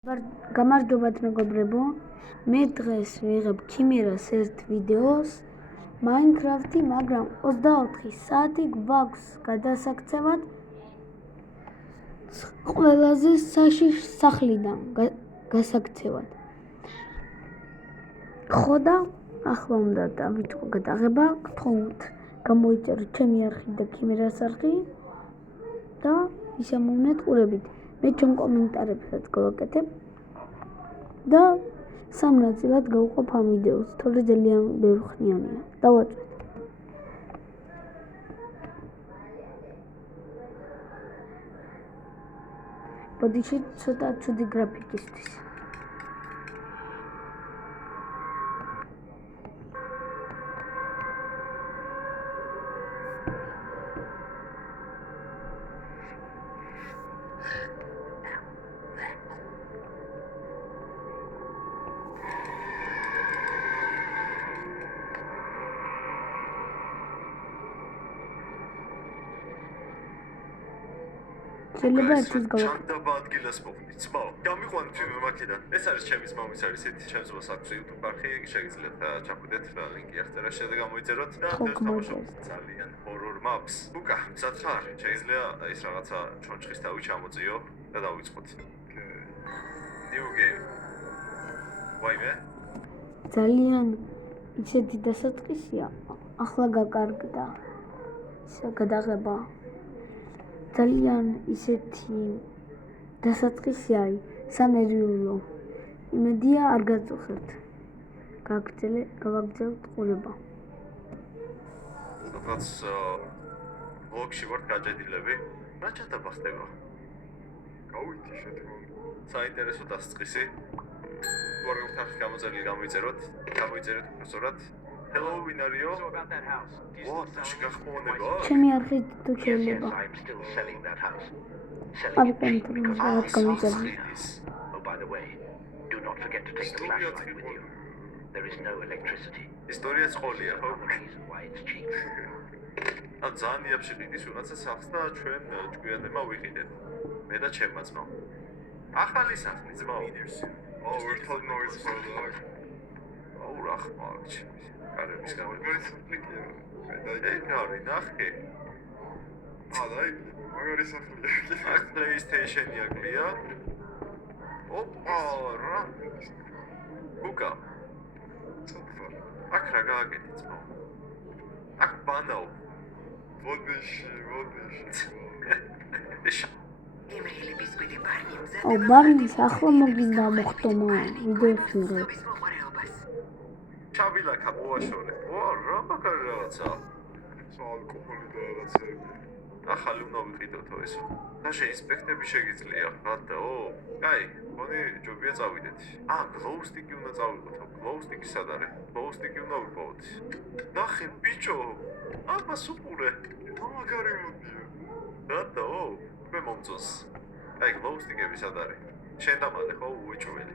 გამარჯობათ მეგობრებო, მე დღეს ვიღებ ქიმერას ერთ ვიდეოს Minecraft-ი, მაგრამ 24 საათი გვაქვს გადასაქცევად ყველაზე საშიშ სახლიდან გასაქცევად. ხო და ახლა უნდა დავიწყო გადაღება, გთხოვთ გამოიწეროთ ჩემი არხი და ქიმერას არხი და ისამოვნეთ ყურებით. მე ჩემ კომენტარებსაც გავაკეთებ და სამ ნაწილად გავუყოფ ამ ვიდეოს, თორე ძალიან ბევრხნიანია. დავაწვეთ. ბოდიშით ცოტა ცუდი გრაფიკისთვის. შეიძლება ერთის გავაკეთო. ჩანდაბა ადგილას მოვიდით, ძმაო. გამიყვანეთ ვინმე მაქედან. ეს არის ჩემი ძმა, ვინც არის ეთი. ჩემს ძმას აქვს YouTube არხი, შეგიძლიათ ჩახვიდეთ, ლინკი აღწერაში და გამოიწეროთ და თამაშობთ ძალიან horror maps. უკა, მზად ხარ? შეიძლება ის რაღაცა ჩონჩხის თავი ჩამოწიო და დავიწყოთ. New game. ვაიმე? ძალიან ისეთი დასაწყისია, ახლა გაკარგდა. ისა გადაღება. ძალიან ისეთი დასაწყისია, სანერვიულო. იმედია არ გაწუხებთ. გავაგრძელებთ ყურება. რაღაც ვლოგში ვარ გაჭედილები. რა ჩატაბა ხდება? გავიდი შეთქმა. საინტერესო დასაწყისი. ვარგოთ არხი გამოწერილი გამოიწეროთ უბრალოდ. Hello, Winario. What? შეგახმოვნება? ჩემი არხი თუ შეიძლება. Abi kontrolüm rahat kalacağım. Oh, by the way, do not forget to take the flashlight with you. There is no electricity. ისტორია ცხოველია, ხო? Reason why it's cheap. ან ძალიან იაფში ყიდის ვიღაცა სახლს და ჩვენ ჭკვიანებმა ვიყიდეთ. მე და ჩემმა ძმამ. ახალი სახლი ძმაო. Oh, we're told no it's for the dog. Oh, რა ხმარჩ. კარების გამორგონია. ეგ არის ნახე. აი, მაგარი სახლია. აქ PlayStation-ი აკლია. ოპა, რა. უკა. აქ რა გააკეთე ძმო? აქ ბანაო. ვოდიში. იმეილი ბისკვიტი ბარნიმზე. ო, ბარნის ახლა მოგინდა მოხტომა ვიდეოს ვიღებ. ჩავილაკა მოაშორე. ვა, რა მაგარი რაღაცა. ალკოჰოლი და რაღაცები. ახალი უნდა ვიყიდოთო ესო. და შეინსპექტები შეგიძლია, ხათაო. კაი, ხონი ჯობია წავიდეთ. glow stick-ი უნდა წავიღოთ. glow stick-ი სად არის? glow stick-ი უნდა ვიპოვოთ. ნახე, ბიჭო. აბა სუპურე. მაგარი მოდია. ხათაო, მე მომწონს. აი, glow stick-ები სად არის? შენ დამალე ხო უეჭველი.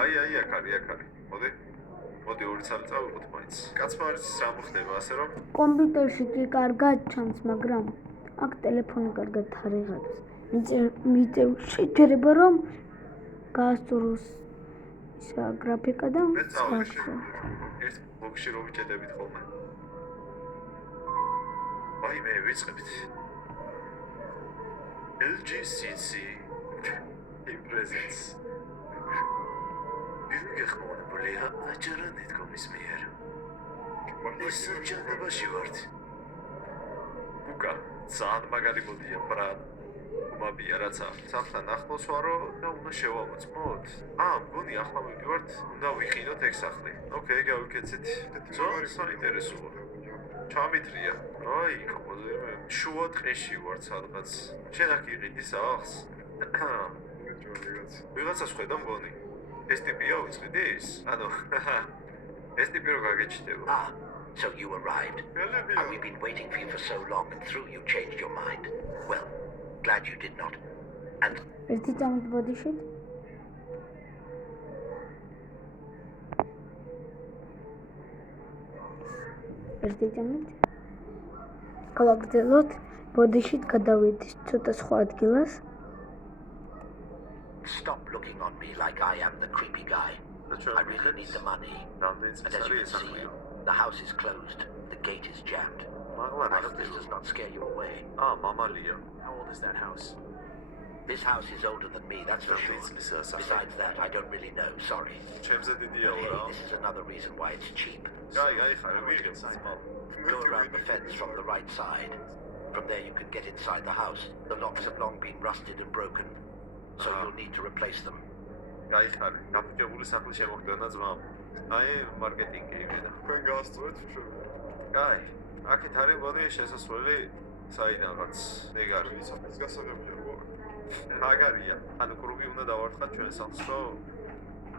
აი, აქ არის. მოდი ორი ცალი წავიღოთ მაინც. კაცმა არის რა მოხდება ასე რომ კომპიუტერში კი კარგად ჩანს, მაგრამ აქ ტელეფონი კარგად არ იღებს. მიწევ შეჯერება რომ გაასწოროს ისა გრაფიკა და მე წავიდე. ეს ბოქსი რომ ვიჭედებით ხოლმე. აი მე ვიწყებთ. LGCC impressions. გეხმოვანებულია აჯარანეთკომის მიერ. ეს ჩანდებაში ვართ. უკა, ძალიან მაგარი მოდია, ბრატ. უმაბია რაცა. სახლთან ახლოს ვარო და უნდა შევამოწმოთ. მგონი ახლა მივიდივართ, უნდა ვიყიდოთ ეგ სახლი. ოკეი, გავიქეცეთ. ძალიან საინტერესოა. ჩამიტრია. აი, ხოლმე შუა ტყეში ვარ სადღაც. შენ აქ იყიდი სახლს? ვიღაცას ხედავ მგონი. ეს ტიპია უწიდის? ანუ ეს ტიპი რო გაგეჩნდება. So you arrived. We've been waiting for you for so long, and through you changed your mind. Well, glad you did not. And ერთი წამით ბოდიშით. ერთი წამით. გავაგრძელოთ. ბოდიშით გადავიდეთ ცოტა სხვა ადგილას. Stop looking on me like I am the creepy guy. I really need the money. And as you can see, the house is closed. The gate is jammed. I hope this does not scare you away. მამალია. How old is that house? This house is older than me, that's for sure. Besides that, I don't really know, sorry. ჩემზე დიდია Hey, რა. this is another reason why it's cheap. აი, ხარ ვიღებ ძმაო. Go around the fence from the right side. From there you can get inside the house. The locks have long been rusted and broken, so you'll need to replace them. აი, ხარ გაფუჭებული სახლი შემოგდენა ძმაო. აი, მარკეტინგი იმედა. თქვენ გაასწორეთ ჩვენი. აი, აქეთ არის გონი შესასვლელი საიდანაც. ეგ არის. ის გასაგებია რა. მაგარია. ანუ კრუგი უნდა დავარხათ ჩვენ სახლს, რომ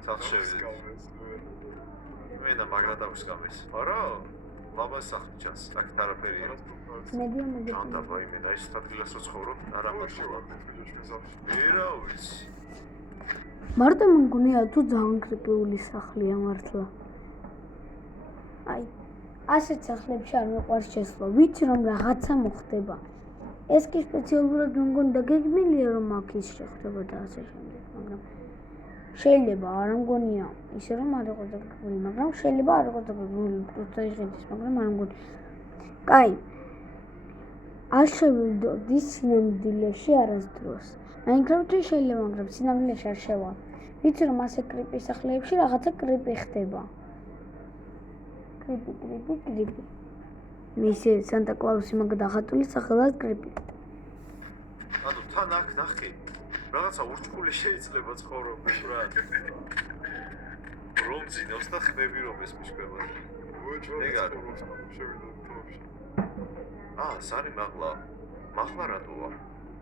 სახლს შევიდეთ. მე და მაგრატავს გამეს. არა? ლაბა სახლი ჩანს. აქეთ არაფერი არა. მედია მედია. ანდაბა იმე და ის სტატილას რო ცხოვრობ, არა მაშოვა. მერა ვიცი. მარტო მგონია თუ ძალიან კრიპიული სახლია მართლა. აი, ასეთ სახლებში არ მიყვარს შესვლა. ვიცი რომ რაღაცა მოხდება. ეს კი სპეციალურად მგონდა გეგმილია რომ აქ ის შეხვდება და ასე შემდეგ, მაგრამ შეიძლება არ მგონია ისე რომ არ იყოს გეგმილი, მაგრამ შეიძლება არ იყოს გეგმილი, პროცესი შედის, მაგრამ არ მგონია. კაი. არ შევიდოდი სინამდვილეში არასდროს. Minecraft-ში შეიძლება, მაგრამ სინამდვილეში არ შევა. ვიცი რომ ასე კრიპი სახლებში რაღაცა კრიპი ხდება. კრიპი. მისე სანტა კლაუსი მაგ დახატული სახელად კრიპი. ანუ თან აქ ნახე. რაღაცა ურჩხული შეიძლება ცხოვრობდეს რა. რომ ძინავს და ხმები რომ ეს მიშვება. ეგ არის. სარი მაღლა რატოა?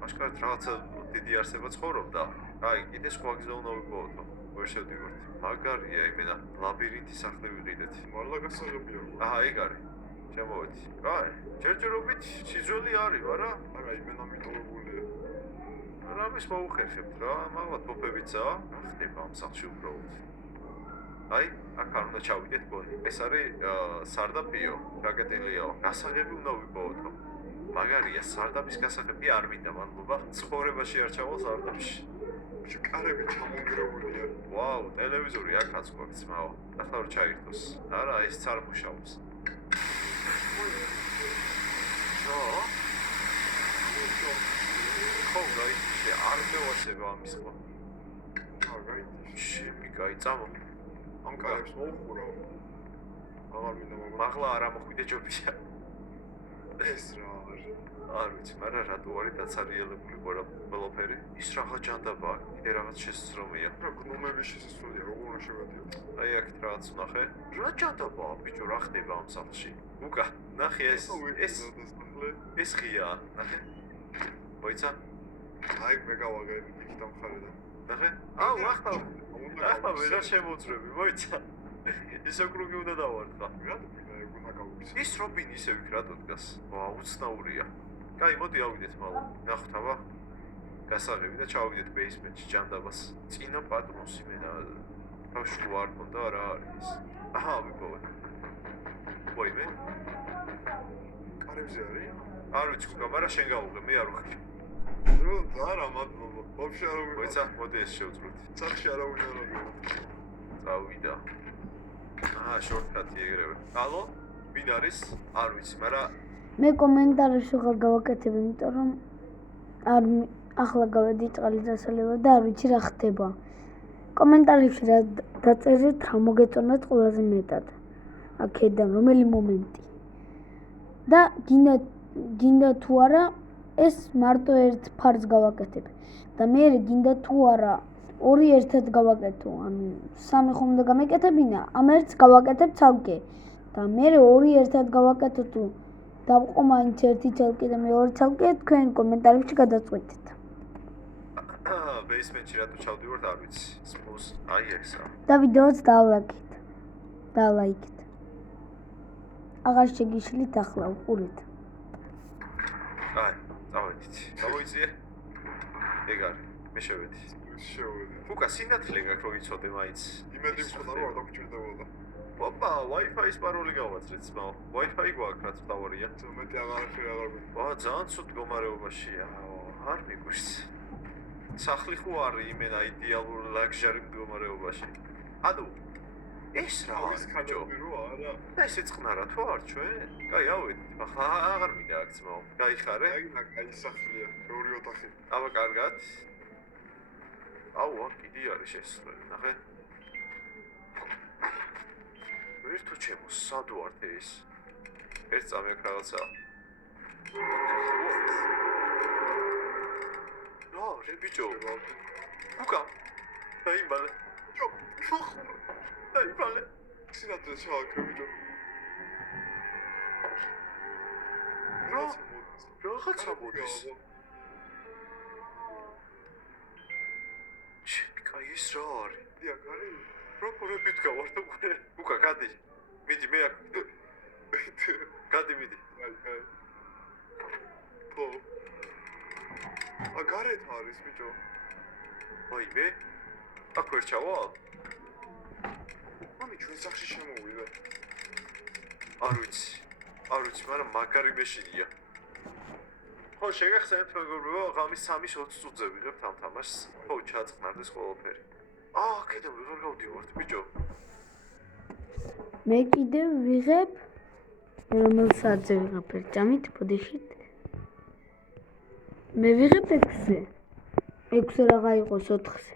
აშკარად რაღაცა დიდი არსება ცხოვრობდა. აი, კიდე სხვა გზა უნდა ვიპოვოთ. ვერ შევდივართ. მაგარია იმენა, ლაბირინთის სახლი ვიყიდეთ. მართლა გასაგებია. ეგ არის. შემოვედი. აი, ჯერჯერობით სიძველი არის, არა? არა, იმენა მიტოვებულია. რამის მოუხერხებთ რა, მაგათ თოფებიცაა. ხდება ამ სახლში უბრალოდ. აი, აქ არ უნდა ჩავიდეთ გონი. ეს არის სარდაფიო, გაკეტილიაო. გასაღები უნდა ვიპოვოთ. მაგარია, სარდაფის გასაღები არ მინდა, მადლობა. ცხოვრებაში არ ჩავალ სარდაფში. კარები ჩამონგრეულია. ვაუ, ტელევიზორი აქაც გვაქვს, ძმაო. ახლა რომ ჩაირთოს. არა, ეს არ მუშაობს. გაიჩი, არ მევასება ამის ხო? გაიჩი, წამო. ამ კარებს მოუხურავ. აღარ მინდა მაღლა არ ამოხვიდე ჯობია. ეს რა არის? არ ვიცი, მაგრამ რატო არის დაცარიელებული ყველაფერი? ის რაღაც ჯანდაბა, კიდე რაღაც შესაძრომია. რა გნომები შესაძლოა, როგორ უნდა შევედიოთ? აი აქეთ რაღაც ვნახე. რა ჯანდაბაა, ბიჭო, რა ხდება ამ სახლში? უკა, ნახე ეს ღია, ნახე. მოიცა? აი მე გავაგე იქით ამ ხარიდან. ნახე? ახლა ვეღარ შემოძრები, მოიცა? ისე კრუგი უნდა დავარდყა. რატო ეგ უნდა გავიქცე? ის რობინი ისე იქ რატო დგას? ვაუ, უცნაურია. კაი, მოდი ავიდეთ მალე. ნახოთ აბა. გასაღები და ჩავიდეთ ბეისმენტში ჯანდაბას. წინა პატრონს იმენა. ბავშვი არ მქონდა რა არის. აჰა, ვიპოვე. ვაიმე. კარებზე არის? არ ვიცი, მაგრამ შენ გავუღე, მე არ ვხარ. არა, მადლობა. ვაფშე არ ვიყავ. მოიცა, მოდი ეს შევძროთ. სახში არა უნდა რა. წავიდა. შორტკატი ეგრევე. ალო? ვინ არის? არ ვიცი, მაგრამ მე კომენტარებში ხარ გავაკეთებ, იმიტომ რომ არ ახლა გავედი წყალისასალევად და არ ვიცი რა ხდება. კომენტარებში რა დაწერეთ, რა მოგეწონათ ყველაზე მეტად. აქედან რომელი მომენტი. და გინდა თუ არა ეს მარტო ერთ ფარს გავაკეთებ. და მე გინდა თუ არა ორი ერთად გავაკეთო, ანუ სამი ხომ უნდა გამეკეთებინა, ამ ერთს გავაკეთებ ცალკე. და მე ორი ერთად გავაკეთო თუ დავყო მაინც ერთი ცალკე და მეორე ცალკე, თქვენ კომენტარებში გადაწყვეტეთ. ბეისმენტში რატო ჩავდივართ, არ ვიცი. სპოს, აი ესა. და ვიდეოც დალაიქეთ. აღარ შეგიშლით ახლა უყურეთ. აი, წავედით. გამოიწიე? ეგ არის. მე შევედი. შევედი. უკა სინათლე გაქვს რო იცოდე მაინც. იმედი მქონდა რომ არ დაგჭირდებოდა. ოპა, Wi-Fi-ის პაროლი გავაძლევთ ძმაო. Wi-Fi გვაქვს, რაც მთავარია. მეტი აღარ ძალიან ცუდ მდგომარეობაშია. არ მიგვირს. სახლი ხო არის იმენა იდეალურ ლაგჟარი მდგომარეობაში. ანუ ეს რა ამის არის ბიჭო? კანონი რო არა. და ესე წყნარა თუ არ ჩვენ? კაი, ავედით. ახლა აღარ მინდა აქ ძმაო. გაიხარე? აი სახლია, ორი ოთახი. აბა კარგად. აუ, აქ კიდე არის შესასვლელი, ნახე. ვერთო ჩემო, სად ვართ ეს? ერთ წამი აქ რაღაცა. რა, რე ბიჭო? უკა. დაიბალე. დაიბალე. სინათლე ჩააქრევიო. რაღაცა მოდის. კაი, ეს რა არის? დიახ, არის. პროფორებით გავართ უკვე. უკა, გადი. მიდი, მე აქ. გადი, მიდი. აი. ხო. აგარეთ არის ბიჭო. აი, მე? აქ ვერ ჩავალ? მამი ჩვენ სახში შემოვიდა. არ ვიცი, მაგრამ მაგარი მეშინია. ხო, შეგახსენებთ მეგობრებო, ღამის 3:20 წუთზე ვიღებთ ამ თამაშს. ხო, ჩაწყნარდეს ყველაფერი. კიდევ ვიღარ გავდივართ, ბიჭო. მე კიდევ ვიღებ რომელ საათზე ვიღებ ერთჯამით, ბოდიშით. მე ვიღებ 6-ზე. 6-ზე რაღა იყოს 4-ზე.